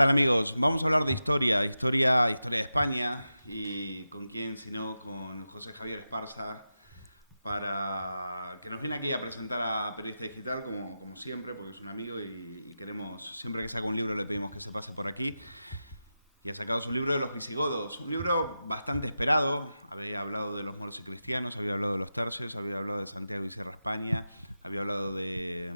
tal, amigos? Vamos a hablar de historia de España, y con quién, si no, con José Javier Esparza, para que nos viene aquí a presentar a Periodista Digital, como siempre, porque es un amigo y queremos, siempre que saca un libro le pedimos que se pase por aquí. Y ha sacado su libro de los visigodos, un libro bastante esperado. Había hablado de los moros y cristianos, había hablado de los tercios, había hablado de Santiago y Sierra España, había hablado de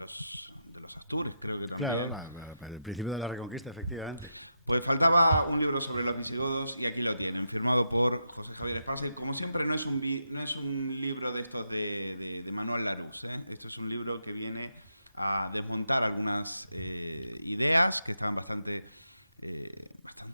los Astures, creo que Claro, también. el principio de la Reconquista, efectivamente. Pues faltaba un libro sobre los visigodos y aquí lo tienen, firmado por José Javier Esparza. Y como siempre, no es un libro de estos de Manuel Laluz. Esto es un libro que viene a desmontar algunas ideas que están bastante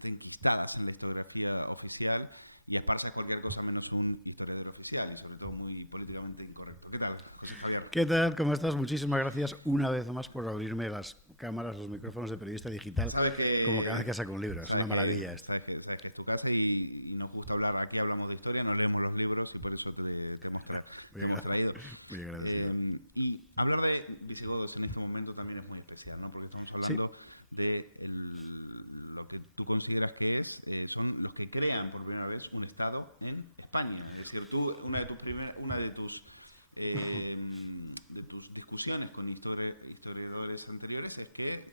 enquistadas en la historiografía oficial, y Esparza es cualquier cosa menos un historiador oficial, y sobre todo muy políticamente incorrecto. ¿Qué tal, José Javier? ¿Qué tal? ¿Cómo estás? Muchísimas gracias una vez más por abrirme las cámaras, los micrófonos de Periodista Digital, Sabes como cada vez que que saco un libro. Es una maravilla esto. sabes que es tu casa y nos gusta hablar, aquí hablamos de historia, no leemos los libros y por eso te hemos traído. Muy agradecido. Y hablar de visigodos en este momento también es muy especial, ¿no? Porque estamos Sí. hablando de lo que tú consideras que son los que crean por primera vez un Estado en España. Es decir, tú, una de tus discusiones con historiadores anteriores es que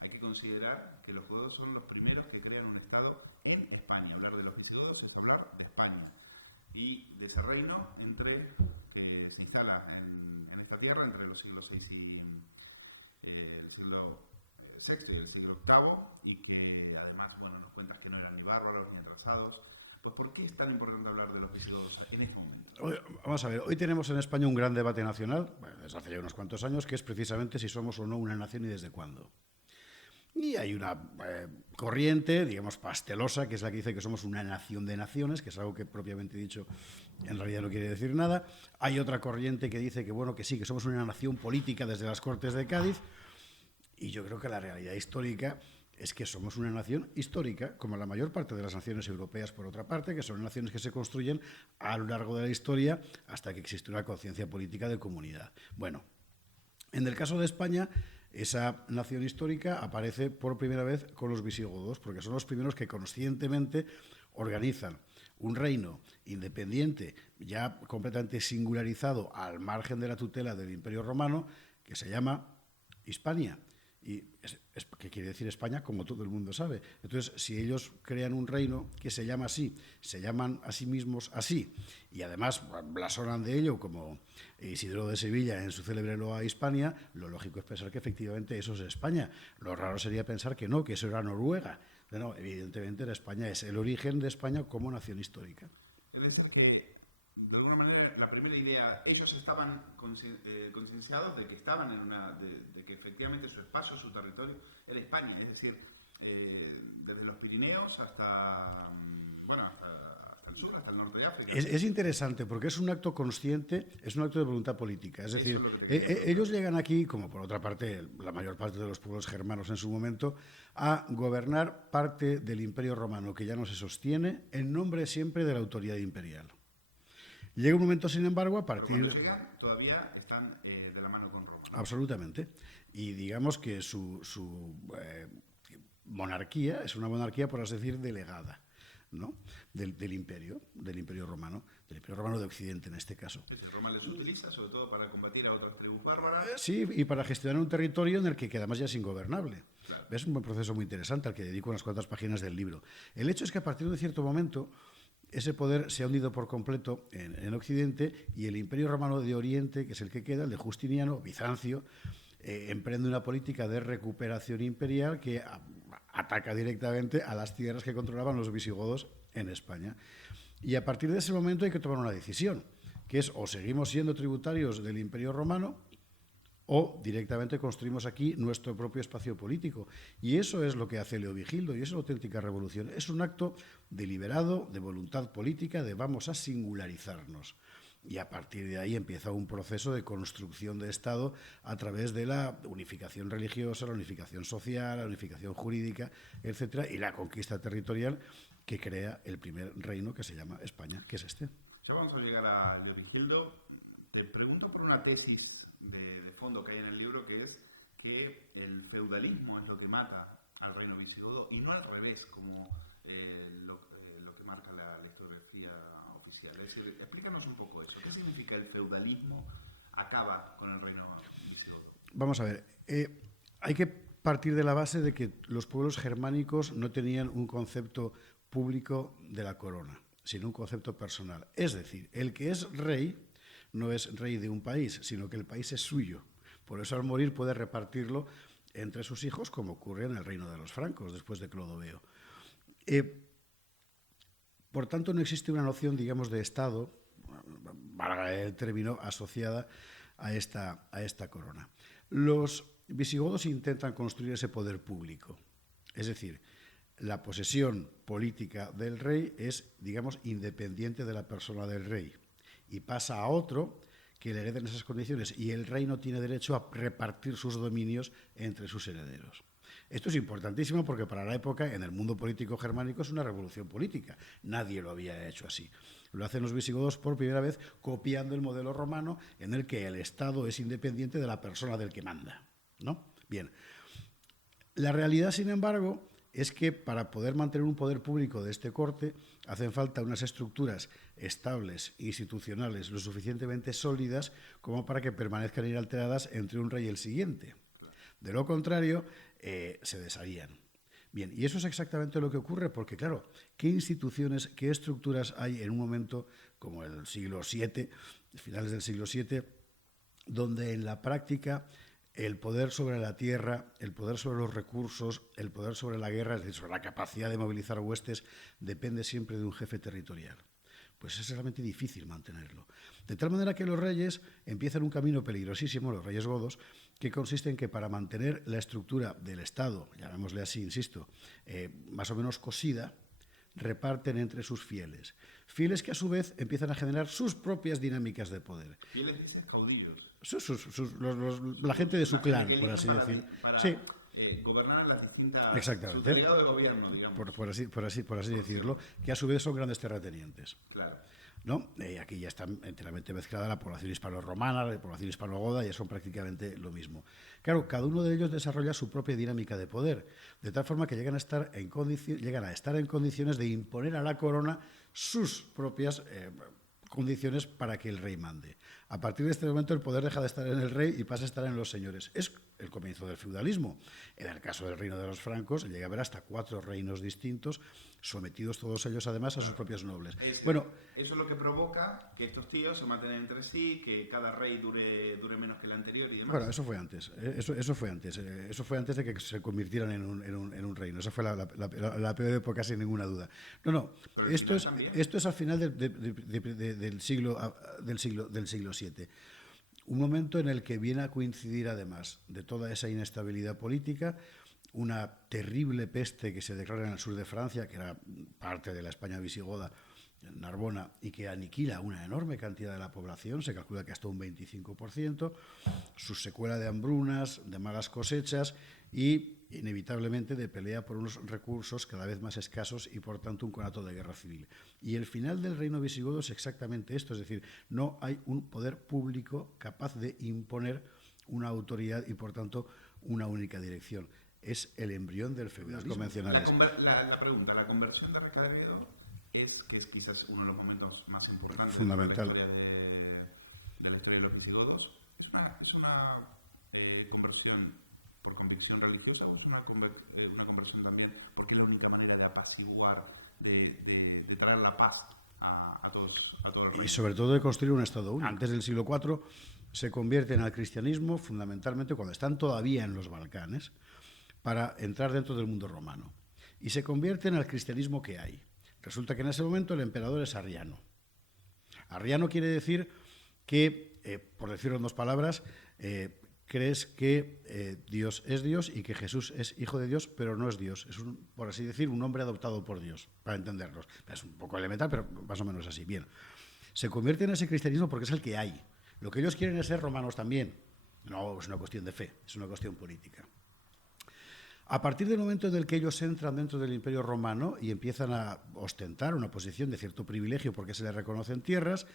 hay que considerar que los godos son los primeros que crean un Estado en España. Hablar de los visigodos es hablar de España y de ese reino que se instala en esta tierra entre los siglos VI y el siglo VI y el siglo VIII, y que además, bueno, nos cuentas que no eran ni bárbaros ni atrasados. Pues ¿por qué es tan importante hablar de los visigodos en este momento? Vamos a ver, hoy tenemos en España un gran debate nacional, bueno, desde hace ya unos cuantos años, que es precisamente si somos o no una nación y desde cuándo. Y hay una corriente, digamos, pastelosa, que es la que dice que somos una nación de naciones, que es algo que propiamente dicho en realidad no quiere decir nada. Hay otra corriente que dice que, bueno, que sí, que somos una nación política desde las Cortes de Cádiz. Y yo creo que la realidad histórica es que somos una nación histórica, como la mayor parte de las naciones europeas, por otra parte, que son naciones que se construyen a lo largo de la historia hasta que existe una conciencia política de comunidad. Bueno, en el caso de España, esa nación histórica aparece por primera vez con los visigodos, porque son los primeros que conscientemente organizan un reino independiente, ya completamente singularizado al margen de la tutela del Imperio Romano, que se llama Hispania. ¿Y qué quiere decir España? Como todo el mundo sabe. Entonces, si ellos crean un reino que se llama así, se llaman a sí mismos así, y además blasonan de ello, como Isidro de Sevilla en su célebre Loa a Hispania, lo lógico es pensar que efectivamente eso es España. Lo raro sería pensar que no, que eso era Noruega. No, evidentemente España es el origen de España como nación histórica. Es decir, que de alguna manera la primera idea, ellos estaban concienciados de que estaban de que efectivamente su espacio, su territorio era España, es decir, desde los Pirineos hasta el sur, hasta el norte de África. Es interesante porque es un acto consciente, es un acto de voluntad política. Es decir, es ellos llegan aquí, como por otra parte la mayor parte de los pueblos germanos en su momento, a gobernar parte del Imperio Romano que ya no se sostiene en nombre siempre de la autoridad imperial. Llega un momento, sin embargo, a partir... Pero cuando llegan, todavía están de la mano con Roma. Absolutamente. Y digamos que su monarquía es una monarquía, por así decir, delegada, ¿no? del imperio romano, del Imperio Romano de Occidente en este caso. Roma les utiliza sobre todo para combatir a otras tribus bárbaras. Sí, y para gestionar un territorio en el que además ya es ingobernable. Claro. Es un proceso muy interesante al que dedico unas cuantas páginas del libro. El hecho es que a partir de cierto momento ese poder se ha hundido por completo en Occidente, y el Imperio Romano de Oriente, que es el que queda, el de Justiniano, Bizancio, emprende una política de recuperación imperial que ataca directamente a las tierras que controlaban los visigodos en España. Y a partir de ese momento hay que tomar una decisión, que es o seguimos siendo tributarios del Imperio Romano o directamente construimos aquí nuestro propio espacio político. Y eso es lo que hace Leovigildo, y es una auténtica revolución. Es un acto deliberado, de voluntad política, de vamos a singularizarnos. Y a partir de ahí empieza un proceso de construcción de Estado a través de la unificación religiosa, la unificación social, la unificación jurídica, etcétera, y la conquista territorial que crea el primer reino que se llama España, que es este. Ya vamos a llegar a Leovigildo. Te pregunto por una tesis de fondo que hay en el libro, que es que el feudalismo es lo que mata al reino visigodo y no al revés, como lo que marca la historiografía oficial. Es decir, explícanos un poco eso. ¿Qué significa el feudalismo acaba con el reino visigodo? Vamos a ver, hay que partir de la base de que los pueblos germánicos no tenían un concepto público de la corona, sino un concepto personal. Es decir, el que es rey no es rey de un país, sino que el país es suyo. Por eso al morir puede repartirlo entre sus hijos, como ocurre en el reino de los francos, después de Clodoveo. Por tanto, no existe una noción, digamos, de Estado, valga el término, asociada a esta corona. Los visigodos intentan construir ese poder público. Es decir, la posesión política del rey es, digamos, independiente de la persona del rey y pasa a otro que le hereden esas condiciones y el rey no tiene derecho a repartir sus dominios entre sus herederos. Esto es importantísimo porque para la época, en el mundo político germánico, es una revolución política. Nadie lo había hecho así. Lo hacen los visigodos por primera vez copiando el modelo romano en el que el Estado es independiente de la persona del que manda, ¿no? Bien. La realidad, sin embargo, es que para poder mantener un poder público de este corte hacen falta unas estructuras estables, institucionales, lo suficientemente sólidas como para que permanezcan inalteradas entre un rey y el siguiente. De lo contrario, se desharían. Bien, y eso es exactamente lo que ocurre porque, claro, ¿qué instituciones, qué estructuras hay en un momento como el siglo VII, finales del siglo VII, donde en la práctica el poder sobre la tierra, el poder sobre los recursos, el poder sobre la guerra, es decir, sobre la capacidad de movilizar huestes, depende siempre de un jefe territorial? Pues es realmente difícil mantenerlo. De tal manera que los reyes empiezan un camino peligrosísimo, los reyes godos, que consiste en que para mantener la estructura del Estado, llamémosle así, insisto, más o menos cosida, reparten entre sus fieles. Fieles que a su vez empiezan a generar sus propias dinámicas de poder. Fieles dicen caudillos. La gente de su clan, por así decir. Sí. Gobernar las distintas... Exactamente. Su delegado de gobierno, digamos. Por así decirlo, que a su vez son grandes terratenientes. Claro. ¿No? Aquí ya está enteramente mezclada la población hispano-romana, la población hispano-goda, ya son prácticamente lo mismo. Claro, cada uno de ellos desarrolla su propia dinámica de poder, de tal forma que llegan a estar en condiciones de imponer a la corona sus propias condiciones para que el rey mande. A partir de este momento el poder deja de estar en el rey y pasa a estar en los señores. Es el comienzo del feudalismo. En el caso del reino de los francos llega a haber hasta 4 reinos distintos, sometidos todos ellos además a sus propios nobles. Bueno, eso es lo que provoca que estos tíos se maten entre sí, que cada rey dure menos que el anterior y demás. Bueno, eso fue antes. Eso fue antes de que se convirtieran en un reino. Esa fue la peor época, sin ninguna duda. No. Esto es al final del siglo VII. Un momento en el que viene a coincidir, además de toda esa inestabilidad política, una terrible peste que se declara en el sur de Francia, que era parte de la España visigoda, Narbona, y que aniquila una enorme cantidad de la población, se calcula que hasta un 25%, su secuela de hambrunas, de malas cosechas y, inevitablemente, de pelea por unos recursos cada vez más escasos y, por tanto, un conato de guerra civil. Y el final del reino visigodo es exactamente esto, es decir, no hay un poder público capaz de imponer una autoridad y, por tanto, una única dirección. Es el embrión del feudalismo convencional. La pregunta, la conversión de Recaredo que es quizás uno de los momentos más importantes fundamental de la historia de los visigodos, es una conversión por convicción religiosa o es una conversión también porque es la única manera de apaciguar, de traer la paz a todos los reinos. Y sobre todo de construir un Estado único. Antes del siglo IV se convierten al cristianismo fundamentalmente cuando están todavía en los Balcanes para entrar dentro del mundo romano. Y se convierten al cristianismo que hay. Resulta que en ese momento el emperador es arriano. Arriano quiere decir que, por decirlo en 2 palabras, crees que Dios es Dios y que Jesús es hijo de Dios, pero no es Dios. Es, por así decir, un hombre adoptado por Dios, para entendernos. Es un poco elemental, pero más o menos así. Bien. Se convierte en ese cristianismo porque es el que hay. Lo que ellos quieren es ser romanos también. No es una cuestión de fe, es una cuestión política. A partir del momento en el que ellos entran dentro del Imperio Romano y empiezan a ostentar una posición de cierto privilegio porque se les reconocen tierras,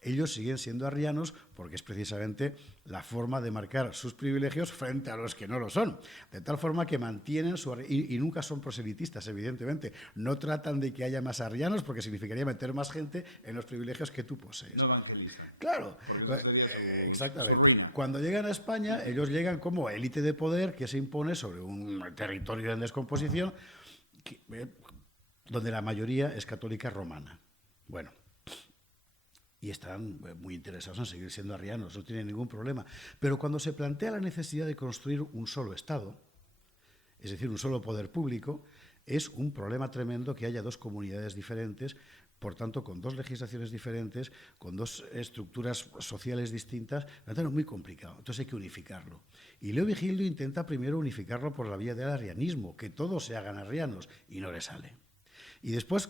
Ellos siguen siendo arrianos porque es precisamente la forma de marcar sus privilegios frente a los que no lo son. De tal forma que mantienen y nunca son proselitistas, evidentemente. No tratan de que haya más arrianos porque significaría meter más gente en los privilegios que tú posees. No evangelista. Claro, exactamente. Cuando llegan a España, ellos llegan como élite de poder que se impone sobre un territorio en descomposición donde la mayoría es católica romana. Bueno, y están muy interesados en seguir siendo arrianos, no tienen ningún problema. Pero cuando se plantea la necesidad de construir un solo Estado, es decir, un solo poder público, es un problema tremendo que haya dos comunidades diferentes, por tanto, con dos legislaciones diferentes, con dos estructuras sociales distintas, es muy complicado. Entonces hay que unificarlo. Y Leo Vigildo intenta primero unificarlo por la vía del arrianismo, que todos se hagan arrianos, y no le sale. Y después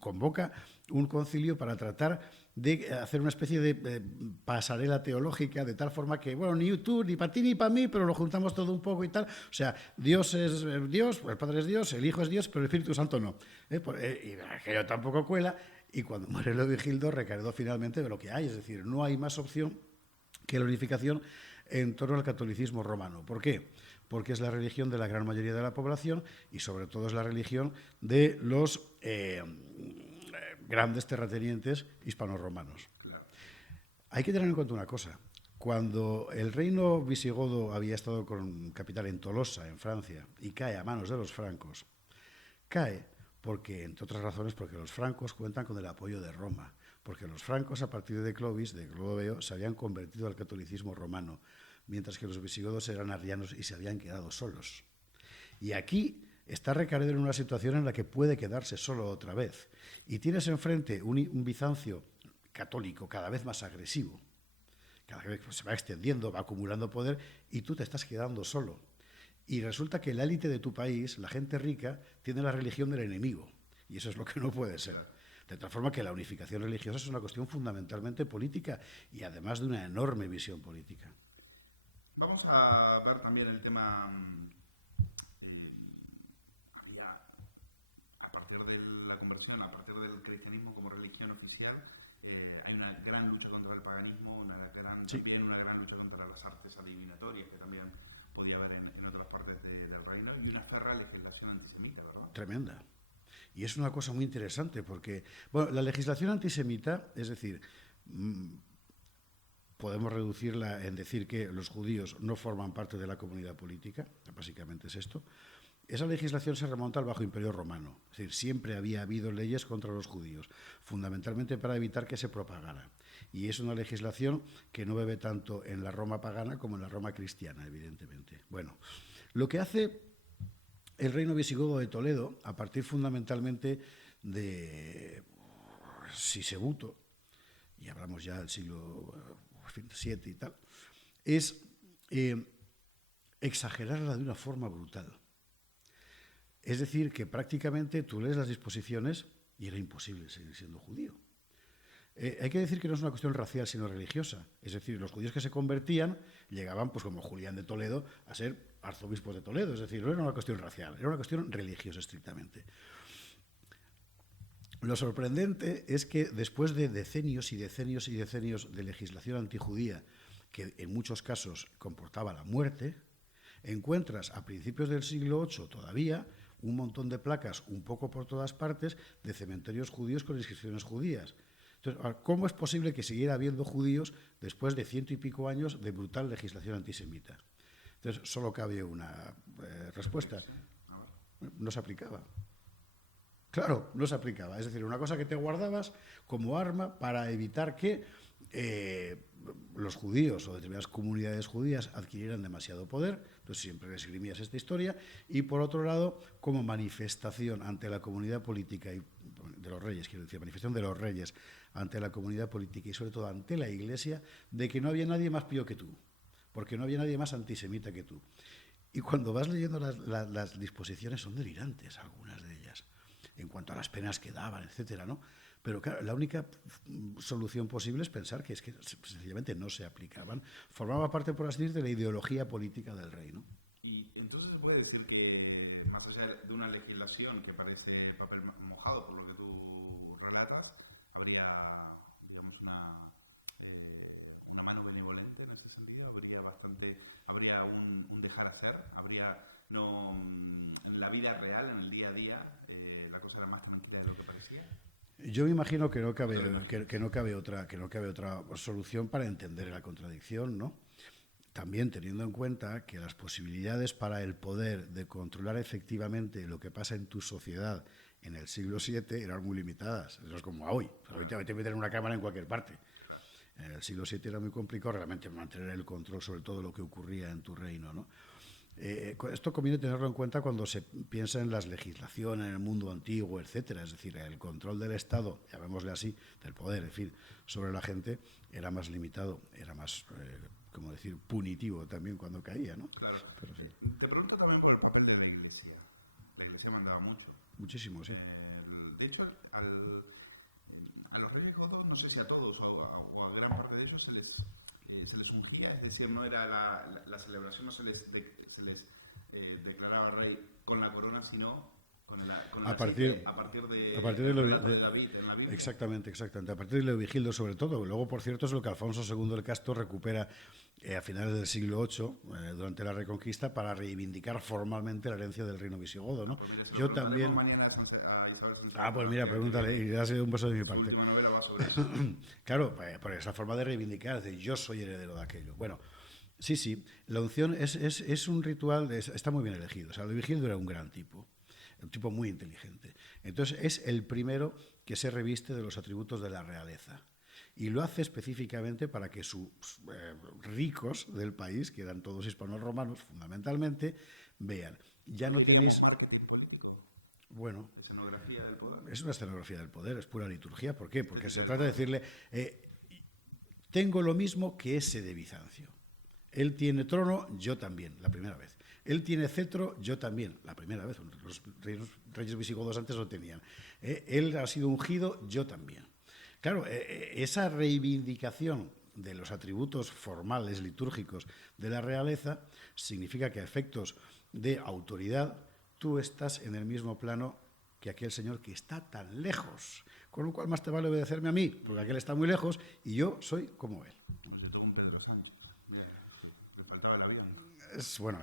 convoca un concilio para tratar de hacer una especie de pasarela teológica, de tal forma que, bueno, ni tú, ni para ti, ni para mí, pero lo juntamos todo un poco y tal. O sea, Dios es Dios, el Padre es Dios, el Hijo es Dios, pero el Espíritu Santo no. Y aquello tampoco cuela, y cuando muere Leo Vigildo recaudó finalmente de lo que hay, es decir, no hay más opción que la unificación en torno al catolicismo romano. ¿Por qué? Porque es la religión de la gran mayoría de la población y sobre todo es la religión de los grandes terratenientes hispanorromanos. Claro. Hay que tener en cuenta una cosa. Cuando el reino visigodo había estado con capital en Tolosa, en Francia, y cae a manos de los francos, cae porque, entre otras razones, porque los francos cuentan con el apoyo de Roma, porque los francos, a partir de Clovis, de Clodoveo, se habían convertido al catolicismo romano, mientras que los visigodos eran arrianos y se habían quedado solos. Y aquí está Recaredo en una situación en la que puede quedarse solo otra vez. Y tienes enfrente un Bizancio católico cada vez más agresivo, cada vez se va extendiendo, va acumulando poder, y tú te estás quedando solo. Y resulta que la élite de tu país, la gente rica, tiene la religión del enemigo. Y eso es lo que no puede ser. De tal forma que la unificación religiosa es una cuestión fundamentalmente política y además de una enorme visión política. Vamos a ver también el tema, a partir de la conversión, a partir del cristianismo como religión oficial, hay una gran lucha contra el paganismo, también una gran lucha contra las artes adivinatorias, que también podía haber en otras partes del reino, y una férrea legislación antisemita, ¿verdad? Tremenda. Y es una cosa muy interesante porque, bueno, la legislación antisemita, es decir, podemos reducirla en decir que los judíos no forman parte de la comunidad política, básicamente es esto. Esa legislación se remonta al Bajo Imperio Romano, es decir, siempre había habido leyes contra los judíos, fundamentalmente para evitar que se propagara. Y es una legislación que no bebe tanto en la Roma pagana como en la Roma cristiana, evidentemente. Bueno, lo que hace el reino visigodo de Toledo, a partir fundamentalmente de Sisebuto, y hablamos ya del siglo VII y tal, es exagerarla de una forma brutal. Es decir, que prácticamente tú lees las disposiciones y era imposible seguir siendo judío. Hay que decir que no es una cuestión racial, sino religiosa. Es decir, los judíos que se convertían llegaban, pues como Julián de Toledo, a ser arzobispos de Toledo. Es decir, no era una cuestión racial, era una cuestión religiosa estrictamente. Lo sorprendente es que después de decenios y decenios y decenios de legislación antijudía, que en muchos casos comportaba la muerte, encuentras a principios del siglo VIII todavía un montón de placas, un poco por todas partes, de cementerios judíos con inscripciones judías. Entonces, ¿cómo es posible que siguiera habiendo judíos después de 100 y pico años de brutal legislación antisemita? Entonces, solo cabe una respuesta. No se aplicaba. Claro, no se aplicaba. Es decir, una cosa que te guardabas como arma para evitar que los judíos o determinadas comunidades judías adquirieran demasiado poder. Entonces siempre esgrimías esta historia. Y por otro lado, como manifestación ante la comunidad política y de los reyes, quiero decir, manifestación de los reyes ante la comunidad política y sobre todo ante la Iglesia, de que no había nadie más pío que tú, porque no había nadie más antisemita que tú. Y cuando vas leyendo las disposiciones son delirantes, algunas de ellas, en cuanto a las penas que daban, etcétera, ¿no? Pero claro, la única solución posible es pensar que es que sencillamente no se aplicaban. Formaba parte, por así decir, de la ideología política del rey, ¿no? Y entonces se puede decir que, más allá de una legislación que parece papel mojado, por lo que tú relatas, habría, digamos, una dejar hacer? En la vida real, en el día a día, la cosa era más tranquila de lo que parecía? Yo me imagino que no cabe otra solución para entender la contradicción, ¿no? También teniendo en cuenta que las posibilidades para el poder de controlar efectivamente lo que pasa en tu sociedad en el siglo VII eran muy limitadas. Eso es como hoy. Hoy te meten una cámara en cualquier parte. En el siglo VII era muy complicado realmente mantener el control sobre todo lo que ocurría en tu reino, ¿no? Esto conviene tenerlo en cuenta cuando se piensa en las legislaciones en el mundo antiguo, etcétera. Es decir, el control del Estado, llamémosle así, del poder, en fin, sobre la gente era más limitado, era más, como decir, punitivo también cuando caía, ¿no? Claro. Pero sí. Te pregunto también por el papel de la Iglesia. La Iglesia mandaba mucho. Muchísimo, sí. De hecho, a los reyes godos, no sé si a todos o a gran parte de ellos se les ungía, es decir, no era la celebración, no se les declaraba rey con la corona, sino a partir de David en la Biblia. Exactamente. A partir de Leovigildo, sobre todo. Luego, por cierto, es lo que Alfonso II el Casto recupera a finales del siglo VIII, durante la Reconquista, para reivindicar formalmente la herencia del reino visigodo, ¿no? Pues mira, Yo también. A Isabel Santiago, Pues mira, pregúntale, y ha sido un beso de mi su parte. última novela va sobre eso. Claro, por esa forma de reivindicar, de yo soy heredero de aquello. Bueno, sí, la unción es un ritual, está muy bien elegido. O sea, Leovigildo era un gran tipo, un tipo muy inteligente. Entonces, es el primero que se reviste de los atributos de la realeza. Y lo hace específicamente para que sus ricos del país, que eran todos hispanos romanos fundamentalmente, vean. Ya no tenéis... ¿Marketing político? Bueno, ¿Escenografía del poder? es una escenografía del poder, es pura liturgia. ¿Por qué? Porque se trata de decirle, tengo lo mismo que ese de Bizancio. Él tiene trono, yo también, la primera vez. Él tiene cetro, yo también, la primera vez. Los reyes visigodos antes lo tenían. Él ha sido ungido, yo también. Claro, esa reivindicación de los atributos formales, litúrgicos de la realeza, significa que a efectos de autoridad tú estás en el mismo plano que aquel señor que está tan lejos. Con lo cual más te vale obedecerme a mí, porque aquel está muy lejos y yo soy como él. Pues de todo un Pedro Sánchez. Le faltaba la vida. Bueno,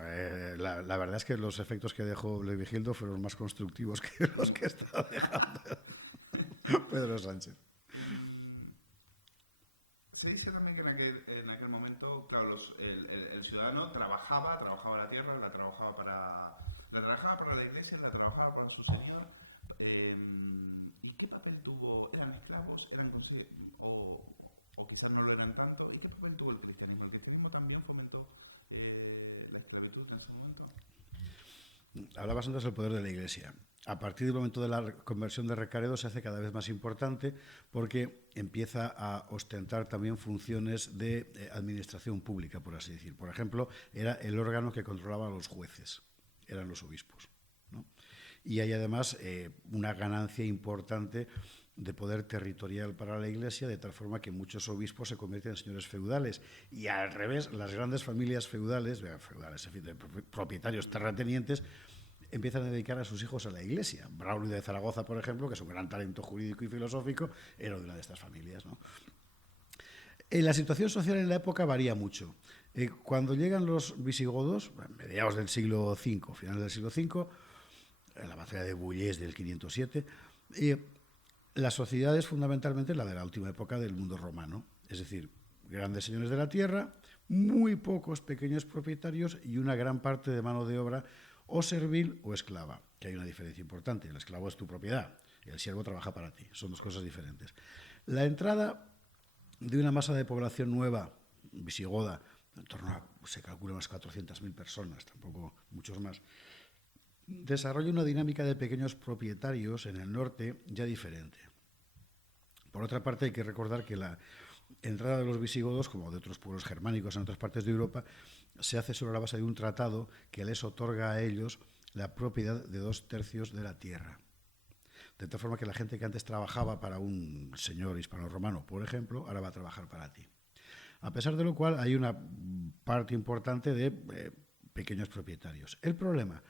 la verdad es que los efectos que dejó Leovigildo fueron más constructivos que los que está dejando Pedro Sánchez. Se dice también que en aquel momento, claro, el ciudadano trabajaba la tierra, la trabajaba para la iglesia, la trabajaba para su señor. ¿Y qué papel tuvo? ¿Eran esclavos? ¿O quizás no lo eran tanto? ¿Y qué papel tuvo el cristianismo? ¿El cristianismo también fomentó la esclavitud en ese momento? Hablabas antes del poder de la iglesia. A partir del momento de la conversión de Recaredo se hace cada vez más importante porque empieza a ostentar también funciones de administración pública, por así decir. Por ejemplo, era el órgano que controlaba a los jueces, eran los obispos, ¿no? Y hay además una ganancia importante de poder territorial para la Iglesia, de tal forma que muchos obispos se convierten en señores feudales. Y al revés, las grandes familias feudales, en fin, de propietarios terratenientes, empiezan a dedicar a sus hijos a la Iglesia. Braulio de Zaragoza, por ejemplo, que es un gran talento jurídico y filosófico, era de una de estas familias, ¿no? La situación social en la época varía mucho. Cuando llegan los visigodos, mediados del siglo V, finales del siglo V, en la batalla de Bullés del 507, la sociedad es fundamentalmente la de la última época del mundo romano, es decir, grandes señores de la tierra, muy pocos pequeños propietarios y una gran parte de mano de obra o servil o esclava, que hay una diferencia importante. El esclavo es tu propiedad, el siervo trabaja para ti, son dos cosas diferentes. La entrada de una masa de población nueva, visigoda, en torno a, se calcula, unas 400.000 personas, tampoco muchos más, desarrolla una dinámica de pequeños propietarios en el norte ya diferente. Por otra parte, hay que recordar que la entrada de los visigodos, como de otros pueblos germánicos en otras partes de Europa, se hace sobre la base de un tratado que les otorga a ellos la propiedad de 2/3 de la tierra. De tal forma que la gente que antes trabajaba para un señor hispano-romano, por ejemplo, ahora va a trabajar para ti. A pesar de lo cual, hay una parte importante de pequeños propietarios. El problema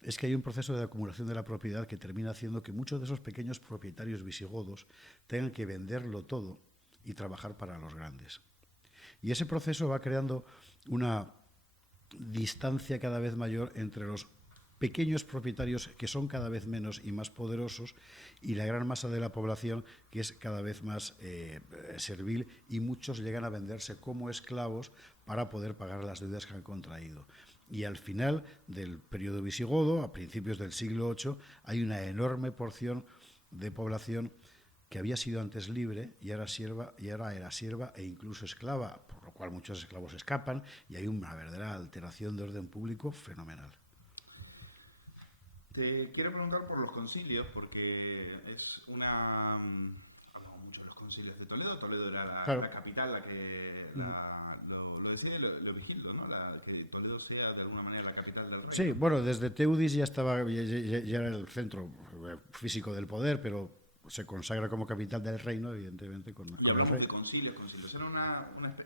es que hay un proceso de acumulación de la propiedad que termina haciendo que muchos de esos pequeños propietarios visigodos tengan que venderlo todo y trabajar para los grandes. Y ese proceso va creando una distancia cada vez mayor entre los pequeños propietarios, que son cada vez menos y más poderosos, y la gran masa de la población, que es cada vez más servil, y muchos llegan a venderse como esclavos para poder pagar las deudas que han contraído. Y al final del periodo visigodo, a principios del siglo VIII, hay una enorme porción de población que había sido antes libre y ahora era sierva e incluso esclava, por lo cual muchos esclavos escapan, y hay una verdadera alteración de orden público fenomenal. Te quiero preguntar por los concilios, porque es una... Hablamos mucho de los concilios de Toledo. Toledo era Claro. la capital, la que lo decía, lo vigildo, ¿no? Que Toledo sea de alguna manera la capital del reino. Sí, bueno, desde Teudis ya era el centro físico del poder, pero se consagra como capital del reino, evidentemente, con el rey. De concilios.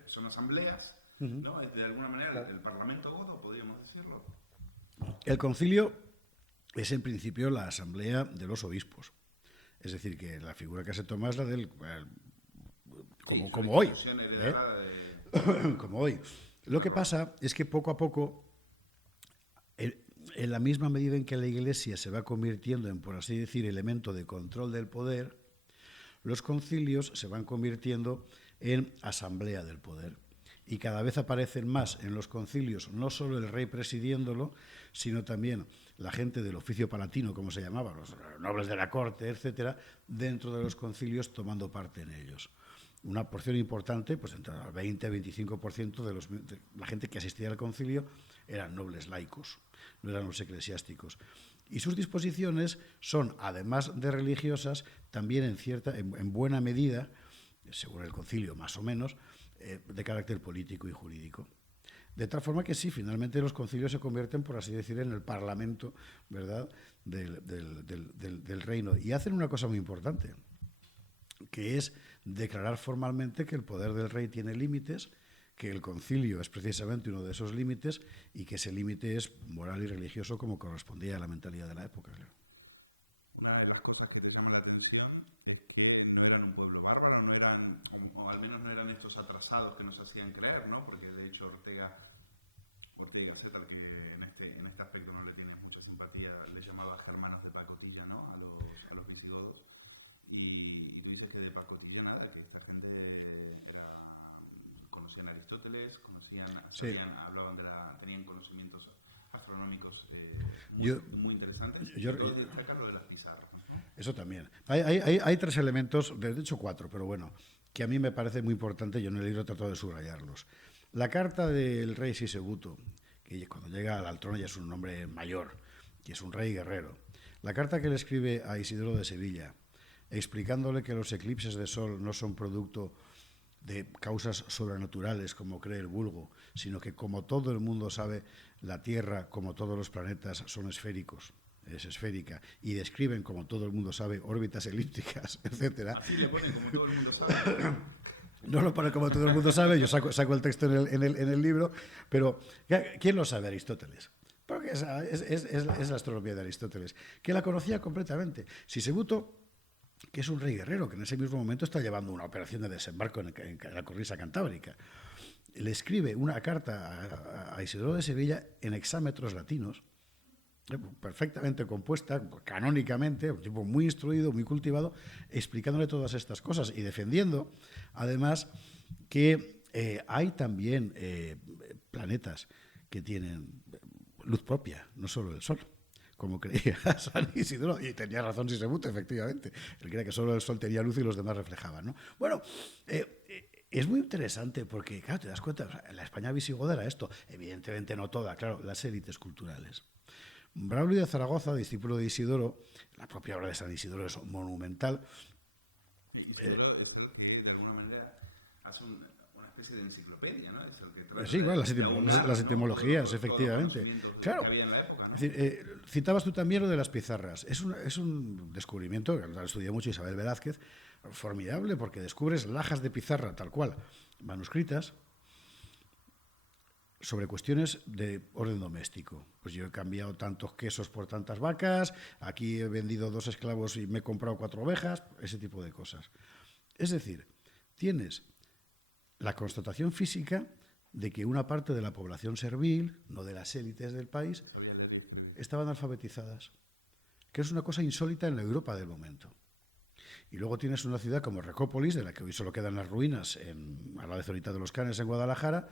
Son asambleas, ¿no? De alguna manera el Parlamento godo, podríamos decirlo. El concilio es en principio la asamblea de los obispos. Es decir, que la figura que se toma es la del... como hoy. Como hoy. Lo que pasa es que poco a poco, en la misma medida en que la Iglesia se va convirtiendo en, por así decir, elemento de control del poder, los concilios se van convirtiendo en asamblea del poder. Y cada vez aparecen más en los concilios no solo el rey presidiéndolo, sino también la gente del oficio palatino, como se llamaba, los nobles de la corte, etcétera, dentro de los concilios tomando parte en ellos. Una porción importante, pues entre el 20 y 25% de la gente que asistía al concilio eran nobles laicos, no eran los eclesiásticos. Y sus disposiciones son, además de religiosas, también en buena medida, según el concilio más o menos, de carácter político y jurídico. De tal forma que sí, finalmente los concilios se convierten, por así decir, en el parlamento, ¿verdad?, del reino. Y hacen una cosa muy importante, que es declarar formalmente que el poder del rey tiene límites, que el concilio es precisamente uno de esos límites y que ese límite es moral y religioso como correspondía a la mentalidad de la época. Claro. Una de las cosas que te llama la atención es que no eran un pueblo bárbaro, no eran, o al menos no eran estos atrasados que nos hacían creer, ¿no? Porque de hecho Ortega y Gasset, al que en este aspecto no le tienes mucha simpatía, le llamaba germanos de pacotilla, ¿no? A los visigodos. Y tú dices que de pacotilla nada, que esta gente conocían a Aristóteles, tenían conocimientos astronómicos muy interesantes. Todo destaca lo de las pizarras, ¿no? Eso también. Hay tres elementos, de hecho cuatro, pero bueno, que a mí me parece muy importante, yo en el libro trato de subrayarlos. La carta del rey Sisebuto, que cuando llega al trono ya es un hombre mayor, que es un rey guerrero. La carta que le escribe a Isidoro de Sevilla, explicándole que los eclipses de sol no son producto de causas sobrenaturales, como cree el vulgo, sino que, como todo el mundo sabe, la Tierra, como todos los planetas, son esféricos, es esférica, y describen, como todo el mundo sabe, órbitas elípticas, etcétera. Así le ponen, como todo el mundo sabe. No lo pone como todo el mundo sabe, yo saco el texto en el libro, pero ¿quién lo sabe? Aristóteles. Porque es la astronomía de Aristóteles, que la conocía completamente. Sisebuto, que es un rey guerrero, que en ese mismo momento está llevando una operación de desembarco en la cornisa cantábrica, le escribe una carta a Isidoro de Sevilla en hexámetros latinos, perfectamente compuesta, canónicamente, un tipo muy instruido, muy cultivado, explicándole todas estas cosas y defendiendo, además, que hay también planetas que tienen luz propia, no solo el Sol, como creía San Isidoro, y tenía razón Sisebuto, efectivamente. Él creía que solo el Sol tenía luz y los demás reflejaban, ¿no? Bueno, es muy interesante porque, claro, te das cuenta, la España visigoda era esto, evidentemente no toda, claro, las élites culturales. Braulio de Zaragoza, discípulo de Isidoro, la propia obra de San Isidoro es monumental. Isidoro es el que de alguna manera hace una especie de enciclopedia, ¿no? Es el que trata Sí, bueno, las etimologías, ¿no? Efectivamente. Claro. Que había en la época, ¿no? Es decir, citabas tú también lo de las pizarras. Es un descubrimiento, que lo estudió mucho Isabel Velázquez, formidable, porque descubres lajas de pizarra, tal cual, manuscritas, sobre cuestiones de orden doméstico. Pues yo he cambiado tantos quesos por tantas vacas, aquí he vendido 2 esclavos y me he comprado 4 ovejas, ese tipo de cosas. Es decir, tienes la constatación física de que una parte de la población servil, no de las élites del país, estaban alfabetizadas, que es una cosa insólita en la Europa del momento. Y luego tienes una ciudad como Recópolis, de la que hoy solo quedan las ruinas a la de Zorita de los Canes, en Guadalajara,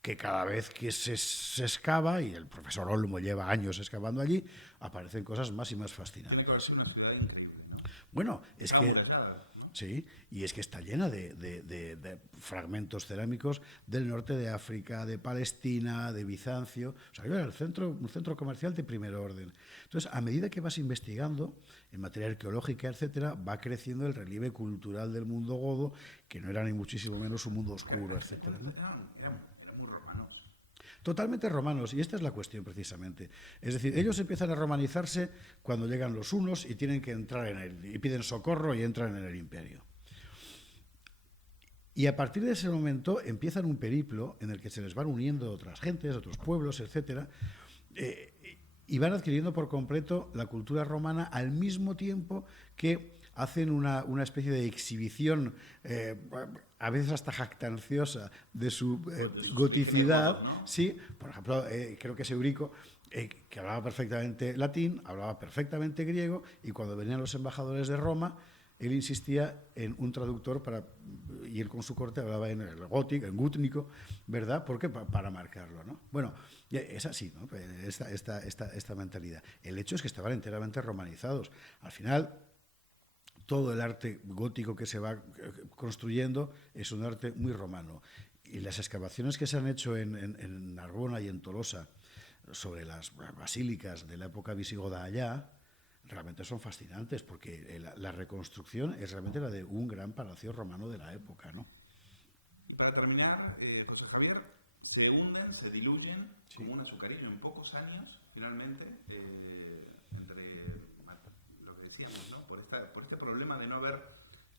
que cada vez que se excava, y el profesor Olmo lleva años excavando allí, aparecen cosas más y más fascinantes. Tiene que ser una ciudad increíble, ¿no? Bueno, es que... ¿no? Sí, y es que está llena de fragmentos cerámicos del norte de África, de Palestina, de Bizancio. O sea, era un centro comercial de primer orden. Entonces, a medida que vas investigando en materia arqueológica, etcétera, va creciendo el relieve cultural del mundo godo, que no era ni muchísimo menos un mundo oscuro, etcétera, ¿no? Eran muy romanos. Totalmente romanos, y esta es la cuestión precisamente. Es decir, ellos empiezan a romanizarse cuando llegan los hunos y tienen que entrar y piden socorro y entran en el imperio. Y a partir de ese momento empiezan un periplo en el que se les van uniendo otras gentes, otros pueblos, etcétera, y van adquiriendo por completo la cultura romana al mismo tiempo que hacen una especie de exhibición, a veces hasta jactanciosa, de su goticidad. ¿No? Sí, por ejemplo, creo que es Eurico, que hablaba perfectamente latín, hablaba perfectamente griego, y cuando venían los embajadores de Roma, él insistía en un traductor y él con su corte hablaba en el gótico, en gútnico, ¿verdad? ¿Por qué? Para marcarlo, ¿no? Bueno, es así, ¿no? Esta mentalidad. El hecho es que estaban enteramente romanizados. Al final, todo el arte gótico que se va construyendo es un arte muy romano. Y las excavaciones que se han hecho en Narbona y en Tolosa sobre las basílicas de la época visigoda allá, realmente son fascinantes, porque la reconstrucción es realmente la de un gran palacio romano de la época, ¿no? Y para terminar, José Javier, se hunden, se diluyen, sí, como un azucarillo en pocos años, finalmente, entre lo que decíamos, ¿no? Por este problema de no haber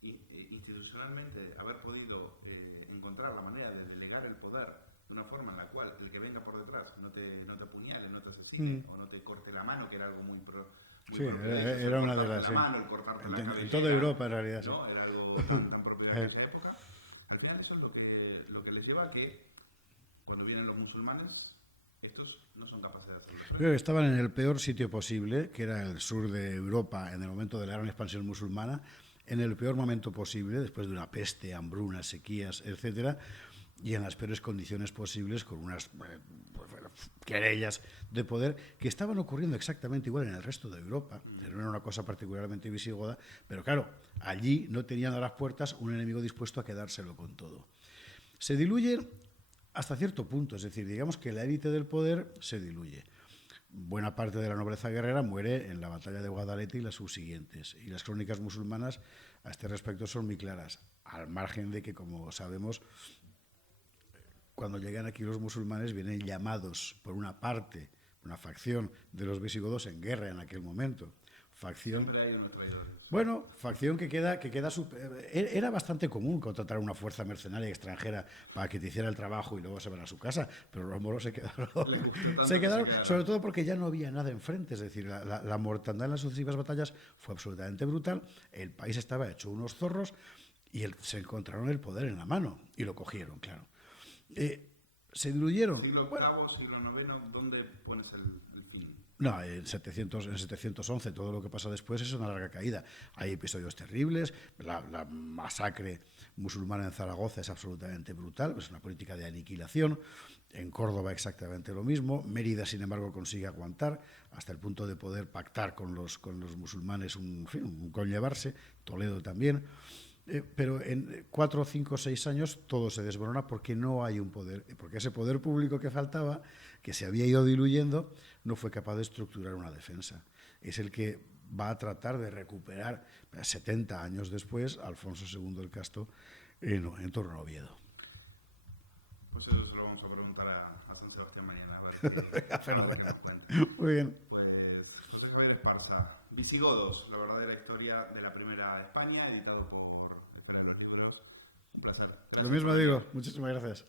institucionalmente haber podido encontrar la manera de delegar el poder de una forma en la cual el que venga por detrás no te apuñale, no te asesine o no te corte la mano, que era algo muy sí, era una de las... En toda Europa, en realidad. ¿no? Era algo tan propio de aquella época. Al final eso es lo que les lleva a que cuando vienen los musulmanes, estos no son capaces de hacerlo. Creo que estaban en el peor sitio posible, que era el sur de Europa, en el momento de la gran expansión musulmana, en el peor momento posible, después de una peste, hambrunas, sequías, etcétera, y en las peores condiciones posibles, con unas querellas de poder que estaban ocurriendo exactamente igual en el resto de Europa. No era una cosa particularmente visigoda, pero claro, allí no tenían a las puertas un enemigo dispuesto a quedárselo con todo. Se diluyen hasta cierto punto, es decir, digamos que la élite del poder se diluye. Buena parte de la nobleza guerrera muere en la batalla de Guadalete y las subsiguientes, y las crónicas musulmanas a este respecto son muy claras, al margen de que, como sabemos, cuando llegan aquí los musulmanes vienen llamados por una parte, una facción de los visigodos en guerra en aquel momento. Facción, bueno, facción que queda era bastante común contratar una fuerza mercenaria extranjera para que te hiciera el trabajo y luego se van a su casa, pero los moros se quedaron sobre todo porque ya no había nada enfrente, es decir, la mortandad en las sucesivas batallas fue absolutamente brutal, el país estaba hecho unos zorros y se encontraron el poder en la mano y lo cogieron, claro. Se diluyeron. Siglo VIII, siglo IX, ¿dónde pones el fin? No, en 711, todo lo que pasa después es una larga caída. Hay episodios terribles, la masacre musulmana en Zaragoza es absolutamente brutal, es una política de aniquilación. En Córdoba exactamente lo mismo. Mérida, sin embargo, consigue aguantar hasta el punto de poder pactar con los musulmanes, conllevarse. Toledo también. Pero en 4, 5, 6 años todo se desmorona porque no hay un poder, porque ese poder público que faltaba, que se había ido diluyendo, no fue capaz de estructurar una defensa. Es el que va a tratar de recuperar 70 años después Alfonso II el Casto en torno a Oviedo. Pues eso se lo vamos a preguntar a San Sebastián mañana. A ver. Muy bien. Pues José Javier Esparza, Visigodos, la verdadera historia de la primera España, editado por Espera de los Libros. Un placer. Gracias. Lo mismo digo, muchísimas gracias.